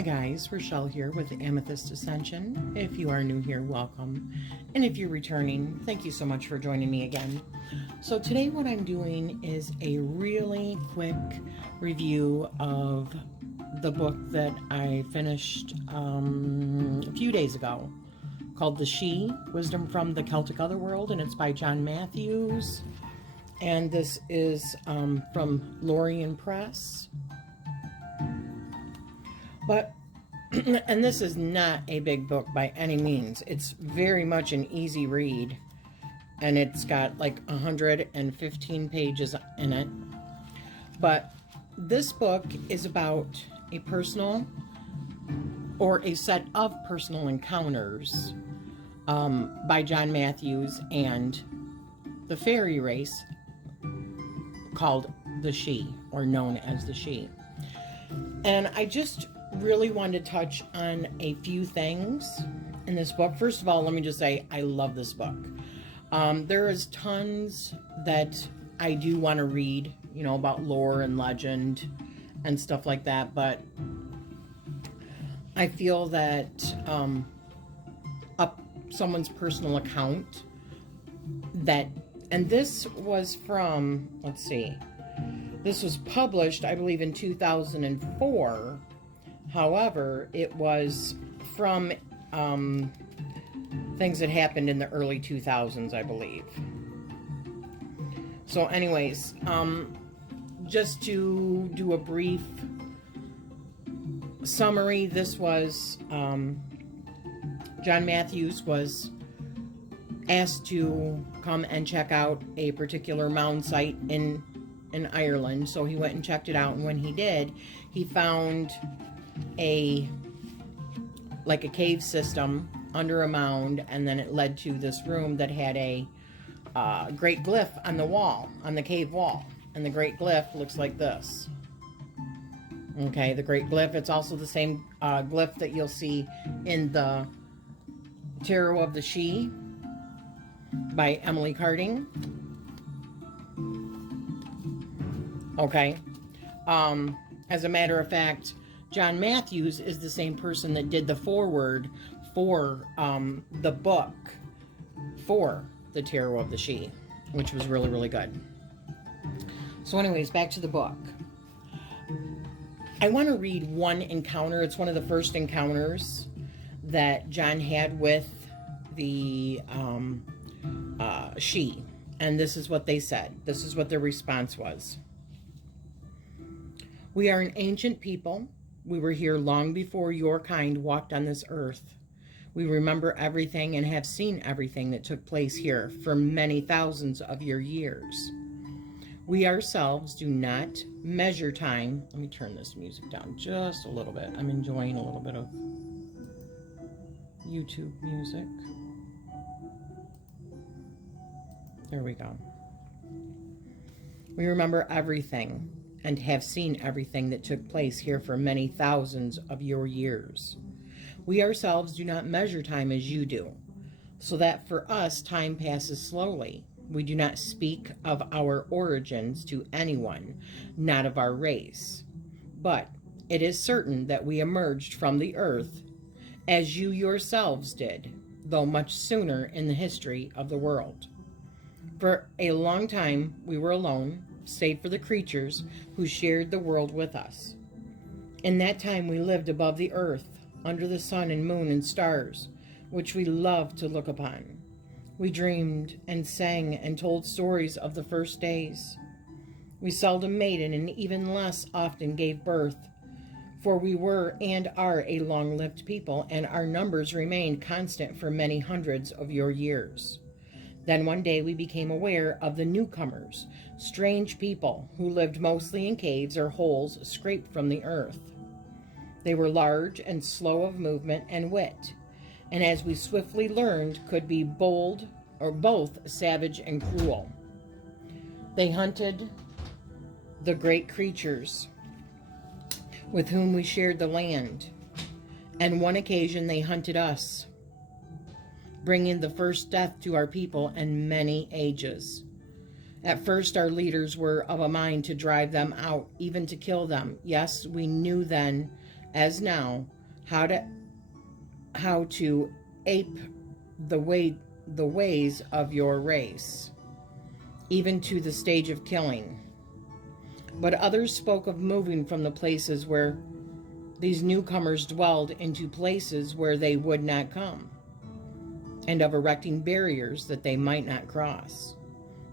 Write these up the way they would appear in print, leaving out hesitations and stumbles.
Hi guys, Rachele here with Amethyst Ascension. If you are new here, welcome. And if you're returning, thank you so much for joining me again. So today what I'm doing is a really quick review of the book that I finished a few days ago called The She, Wisdom from the Celtic Otherworld, and it's by John Matthews. And this is from Lorien Press. But, and this is not a big book by any means. It's very much an easy read. And it's got like 115 pages in it. But this book is about a personal or a set of personal encounters by John Matthews and the fairy race called the She, or known as the She. And I just really wanted to touch on a few things in this book. First of all, let me just say I love this book. There is tons that I do want to read, you know, about lore and legend and stuff like that, but I feel that someone's personal account that, and this was from, let's see, this was published, I believe, in 2004. However, it was from things that happened in the early 2000s, I believe. So anyways, just to do a brief summary, this was, John Matthews was asked to come and check out a particular mound site in Ireland. So he went and checked it out, and when he did, he found a cave system under a mound, and then it led to this room that had a great glyph on the wall, on the cave wall. And the great glyph looks like this. Okay, the great glyph. It's also the same glyph that you'll see in the Tarot of the She by Emily Carding. Okay. As a matter of fact, John Matthews is the same person that did the foreword for the book for the Tarot of the She, which was really, really good. So anyways, back to the book. I want to read one encounter. It's one of the first encounters that John had with the She. And this is what they said. This is what their response was. We are an ancient people. We were here long before your kind walked on this earth. We remember everything and have seen everything that took place here for many thousands of your years. We ourselves do not measure time. Let me turn this music down just a little bit. I'm enjoying a little bit of YouTube music. There we go. We remember everything and have seen everything that took place here for many thousands of your years. We ourselves do not measure time as you do, so that for us time passes slowly. We do not speak of our origins to anyone, not of our race. But it is certain that we emerged from the earth, as you yourselves did, though much sooner in the history of the world. For a long time we were alone, save for the creatures who shared the world with us. In that time we lived above the earth, under the sun and moon and stars, which we loved to look upon. We dreamed and sang and told stories of the first days. We seldom mated and even less often gave birth, for we were and are a long-lived people, and our numbers remained constant for many hundreds of your years. Then one day we became aware of the newcomers, strange people who lived mostly in caves or holes scraped from the earth. They were large and slow of movement and wit, and as we swiftly learned, could be bold or both savage and cruel. They hunted the great creatures with whom we shared the land, and one occasion they hunted us, bringing the first death to our people in many ages. At first, our leaders were of a mind to drive them out, even to kill them. Yes, we knew then as now, how to ape the ways of your race, even to the stage of killing. But others spoke of moving from the places where these newcomers dwelled into places where they would not come, and of erecting barriers that they might not cross.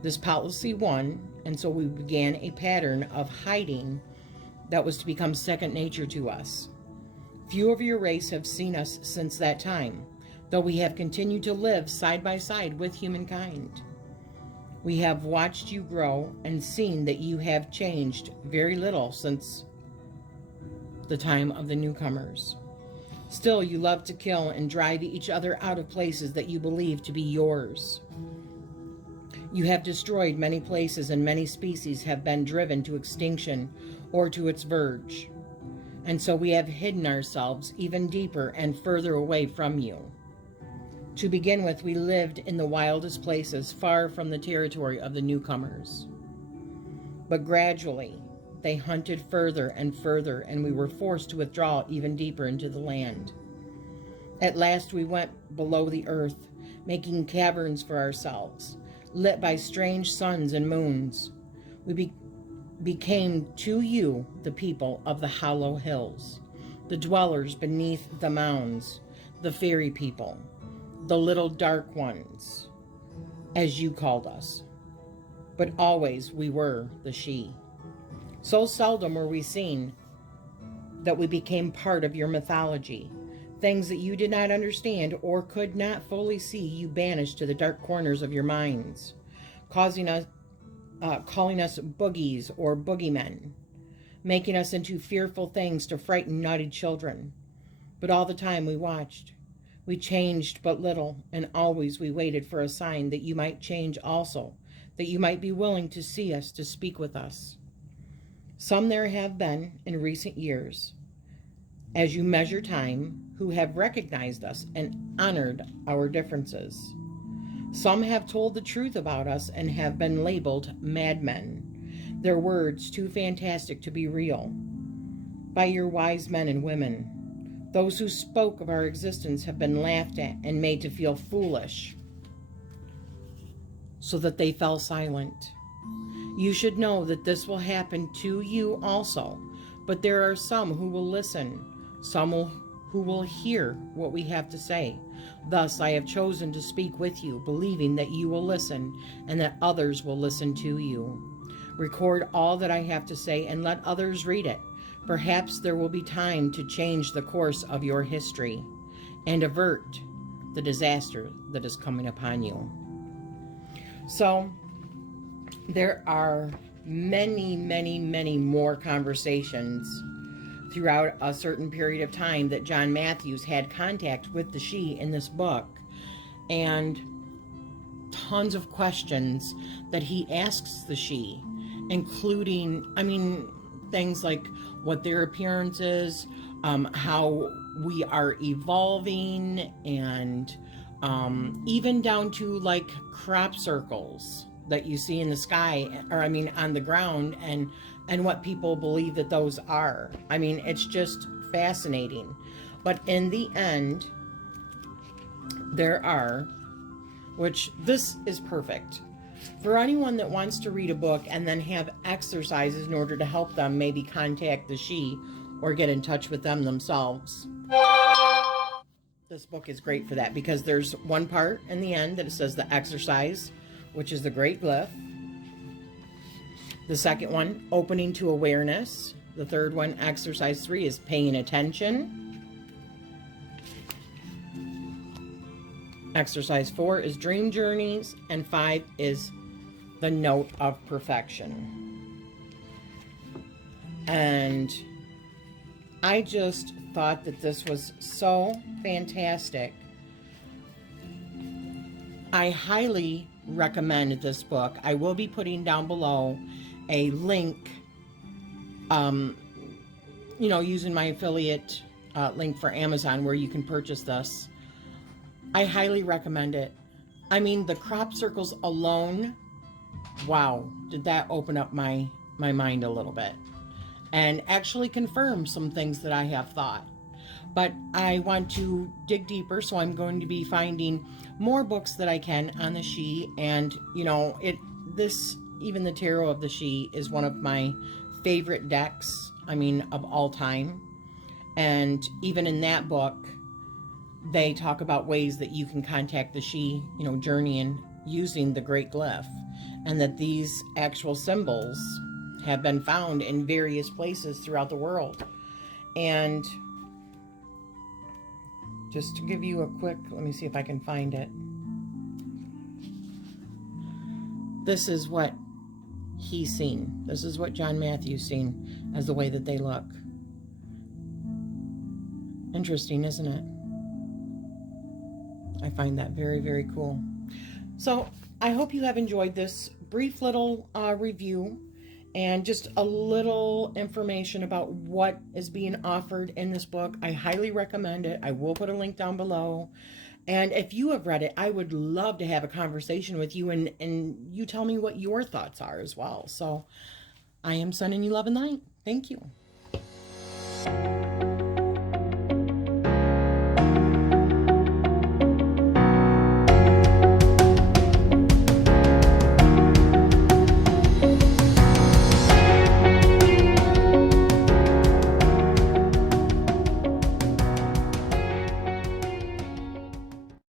This policy won, and so we began a pattern of hiding that was to become second nature to us. Few of your race have seen us since that time, though we have continued to live side by side with humankind. We have watched you grow and seen that you have changed very little since the time of the newcomers. Still, you love to kill and drive each other out of places that you believe to be yours. You have destroyed many places, and many species have been driven to extinction or to its verge. And so we have hidden ourselves even deeper and further away from you. To begin with, we lived in the wildest places, far from the territory of the newcomers. But gradually, they hunted further and further, and we were forced to withdraw even deeper into the land. At last we went below the earth, making caverns for ourselves, lit by strange suns and moons. We became to you the people of the hollow hills, the dwellers beneath the mounds, the fairy people, the little dark ones, as you called us. But always we were the she. So seldom were we seen that we became part of your mythology. Things that you did not understand or could not fully see, you banished to the dark corners of your minds, calling us boogies or boogeymen, making us into fearful things to frighten naughty children. But all the time we watched. We changed but little, and always we waited for a sign that you might change also, that you might be willing to see us, to speak with us. Some there have been in recent years, as you measure time, who have recognized us and honored our differences. Some have told the truth about us and have been labeled madmen, their words too fantastic to be real, by your wise men and women. Those who spoke of our existence have been laughed at and made to feel foolish, so that they fell silent. You should know that this will happen to you also, but there are some who will listen, some who will hear what we have to say. Thus I have chosen to speak with you, believing that you will listen and that others will listen to you. Record all that I have to say and let others read it. Perhaps there will be time to change the course of your history and avert the disaster that is coming upon you. So, there are many, many, many more conversations throughout a certain period of time that John Matthews had contact with the she in this book, and tons of questions that he asks the she, including, things like what their appearance is, how we are evolving, and even down to like crop circles that you see in the sky, or on the ground, and what people believe that those are. It's just fascinating. But in the end, there are, which this is perfect for anyone that wants to read a book and then have exercises in order to help them maybe contact the she or get in touch with them themselves. This book is great for that, because there's one part in the end that it says the exercise, which is the great glyph. The second one, opening to awareness. The third one, exercise 3, is paying attention. Exercise 4 is dream journeys, and 5 is the note of perfection. And I just thought that this was so fantastic. I highly recommend this book. I will be putting down below a link, using my affiliate link for Amazon, where you can purchase this. I highly recommend it. The crop circles alone, wow, did that open up my mind a little bit. and actually confirm some things that I have thought. But I want to dig deeper, so I'm going to be finding more books that I can on the Sidhe. And even the Tarot of the Sidhe is one of my favorite decks, of all time. And even in that book, they talk about ways that you can contact the Sidhe, journeying using the Great Glyph, and that these actual symbols have been found in various places throughout the world. And just to give you a quick, let me see if I can find it. This is what he's seen. This is what John Matthew's seen as the way that they look. Interesting, isn't it? I find that very, very cool. So I hope you have enjoyed this brief little review and just a little information about what is being offered in this book. I highly recommend it. I will put a link down below. And if you have read it, I would love to have a conversation with you, and you tell me what your thoughts are as well. So I am sending you love and light. Thank you.